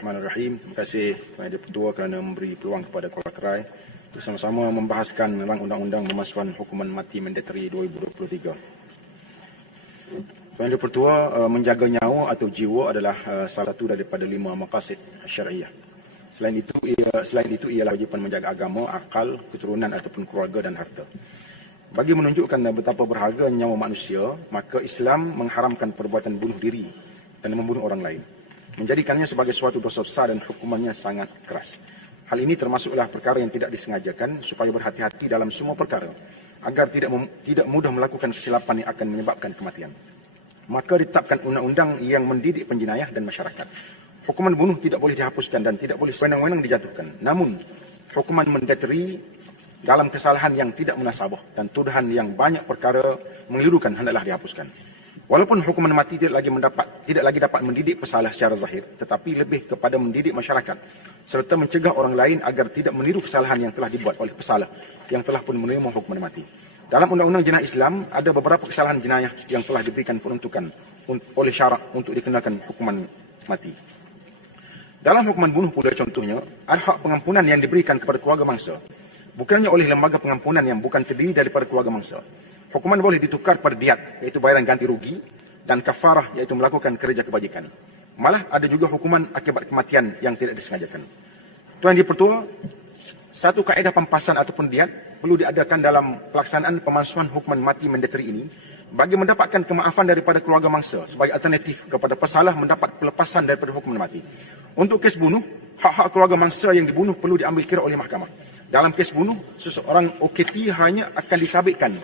Bismillahirrahmanirrahim. Terima kasih kepada Pertua kerana memberi peluang kepada Kuala Kerai bersama-sama membahaskan tentang Undang-Undang Pemalsuan Hukuman Mati Mandatory 2023. Tuan Yang Pertua, uh, menjaga nyawa atau jiwa adalah uh, salah satu daripada lima maqasid syariah. Selain itu, ia, selain itu ialah wajipan menjaga agama, akal, keturunan ataupun keluarga dan harta. Bagi menunjukkan betapa berharga nyawa manusia, maka Islam mengharamkan perbuatan bunuh diri dan membunuh orang lain menjadikannya sebagai suatu dosa besar dan hukumannya sangat keras. Hal ini termasuklah perkara yang tidak disengajakan supaya berhati-hati dalam semua perkara agar tidak tidak mudah melakukan kesilapan yang akan menyebabkan kematian. Maka ditetapkan undang-undang yang mendidik penjenayah dan masyarakat. Hukuman bunuh tidak boleh dihapuskan dan tidak boleh sewenang-wenang dijatuhkan. Namun, hukuman mendateri dalam kesalahan yang tidak munasabah dan tuduhan yang banyak perkara mengelirukan hendaklah dihapuskan. Walaupun hukuman mati tidak lagi mendapat tidak lagi dapat mendidik pesalah secara zahir, tetapi lebih kepada mendidik masyarakat serta mencegah orang lain agar tidak meniru kesalahan yang telah dibuat oleh pesalah yang telah pun menerima hukuman mati. Dalam undang-undang jenayah Islam ada beberapa kesalahan jenayah yang telah diberikan peruntukan oleh syarak untuk dikenakan hukuman mati. Dalam hukuman bunuh pula contohnya, ada hak pengampunan yang diberikan kepada keluarga mangsa. Bukannya oleh lembaga pengampunan yang bukan terdiri daripada keluarga mangsa. Hukuman boleh ditukar pada diat, iaitu bayaran ganti rugi, dan kafarah, iaitu melakukan kerja kebajikan. Malah ada juga hukuman akibat kematian yang tidak disengajakan. Tuan Di Pertua, satu kaedah pampasan ataupun diat perlu diadakan dalam pelaksanaan pemansuhan hukuman mati mandatory ini bagi mendapatkan kemaafan daripada keluarga mangsa sebagai alternatif kepada pesalah mendapat pelepasan daripada hukuman mati. Untuk kes bunuh, hak-hak keluarga mangsa yang dibunuh perlu diambil kira oleh mahkamah. Dalam kes bunuh, seseorang OKT hanya akan disabitkan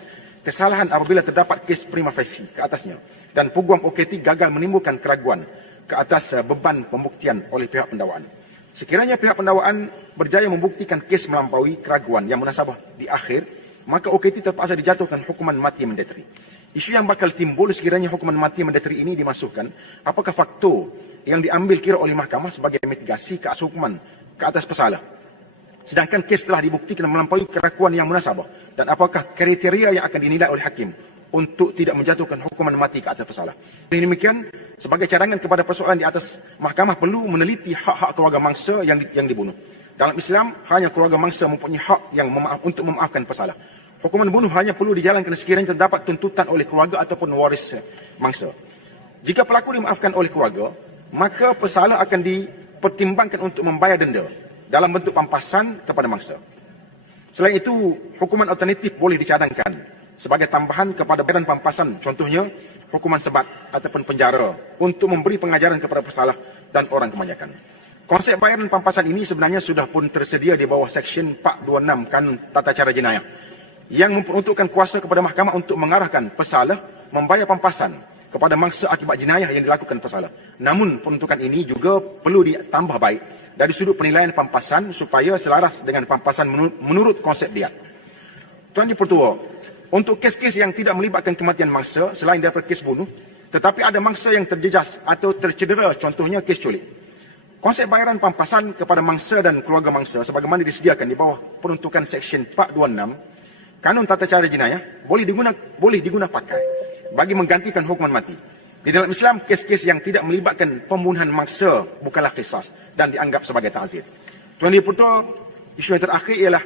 kesalahan apabila terdapat kes prima facie ke atasnya dan peguam OKT gagal menimbulkan keraguan ke atas uh, beban pembuktian oleh pihak pendakwaan. Sekiranya pihak pendakwaan berjaya membuktikan kes melampaui keraguan yang munasabah di akhir, maka OKT terpaksa dijatuhkan hukuman mati mandatory. Isu yang bakal timbul sekiranya hukuman mati mandatory ini dimasukkan, apakah faktor yang diambil kira oleh mahkamah sebagai mitigasi ke atas hukuman ke atas pesalah sedangkan kes telah dibuktikan melampaui kerakuan yang munasabah dan apakah kriteria yang akan dinilai oleh hakim untuk tidak menjatuhkan hukuman mati ke atas pesalah. Dengan demikian, sebagai cadangan kepada persoalan di atas, mahkamah perlu meneliti hak-hak keluarga mangsa yang yang dibunuh. Dalam Islam, hanya keluarga mangsa mempunyai hak yang memaaf, untuk memaafkan pesalah. Hukuman bunuh hanya perlu dijalankan sekiranya terdapat tuntutan oleh keluarga ataupun waris mangsa. Jika pelaku dimaafkan oleh keluarga, maka pesalah akan dipertimbangkan untuk membayar denda dalam bentuk pampasan kepada mangsa. Selain itu, hukuman alternatif boleh dicadangkan sebagai tambahan kepada bayaran pampasan, contohnya hukuman sebat ataupun penjara untuk memberi pengajaran kepada pesalah dan orang kebanyakan. Konsep bayaran pampasan ini sebenarnya sudah pun tersedia di bawah Seksyen 426 Kanun Tata Cara Jenayah yang memperuntukkan kuasa kepada mahkamah untuk mengarahkan pesalah membayar pampasan kepada mangsa akibat jenayah yang dilakukan pesalah. Namun peruntukan ini juga perlu ditambah baik dari sudut penilaian pampasan supaya selaras dengan pampasan menurut konsep dia. Tuan Dipertua, untuk kes-kes yang tidak melibatkan kematian mangsa selain daripada kes bunuh, tetapi ada mangsa yang terjejas atau tercedera, contohnya kes culik. Konsep bayaran pampasan kepada mangsa dan keluarga mangsa sebagaimana disediakan di bawah peruntukan Seksyen 426 Kanun Tata Cara Jenayah boleh digunakan boleh digunakan pakai bagi menggantikan hukuman mati. Di dalam Islam, kes-kes yang tidak melibatkan pembunuhan mangsa bukanlah kisas dan dianggap sebagai ta'zir. Tuan Dia Putra, isu yang terakhir ialah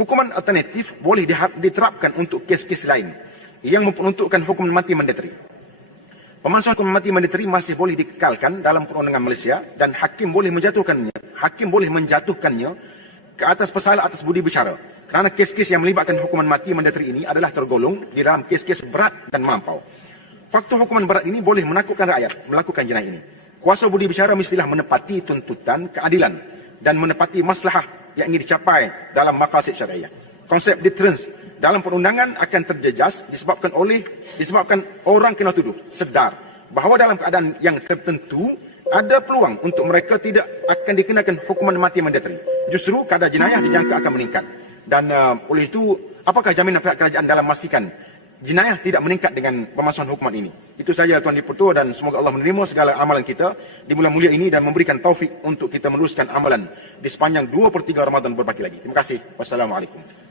hukuman alternatif boleh diterapkan untuk kes-kes lain yang memperuntukkan hukuman mati mandatory. Pemansuhan hukuman mati mandatory masih boleh dikekalkan dalam perundangan Malaysia dan hakim boleh menjatuhkannya, hakim boleh menjatuhkannya ke atas pesalah atas budi bicara. Kerana kes-kes yang melibatkan hukuman mati mandatory ini adalah tergolong di dalam kes-kes berat dan mampau. Faktor hukuman berat ini boleh menakutkan rakyat melakukan jenayah ini. Kuasa budi bicara mestilah menepati tuntutan keadilan dan menepati maslahah yang ingin dicapai dalam maqasid syariah. Konsep deterrence dalam perundangan akan terjejas disebabkan oleh disebabkan orang kena tuduh sedar bahawa dalam keadaan yang tertentu ada peluang untuk mereka tidak akan dikenakan hukuman mati mandatory. Justru kadar jenayah dijangka akan meningkat. Dan uh, oleh itu, apakah jaminan pihak kerajaan dalam memastikan jenayah tidak meningkat dengan pemasukan hukuman ini. Itu saja Tuan Dipertua dan semoga Allah menerima segala amalan kita di bulan mulia ini dan memberikan taufik untuk kita meneruskan amalan di sepanjang 2 per 3 Ramadan berbaki lagi. Terima kasih. Wassalamualaikum.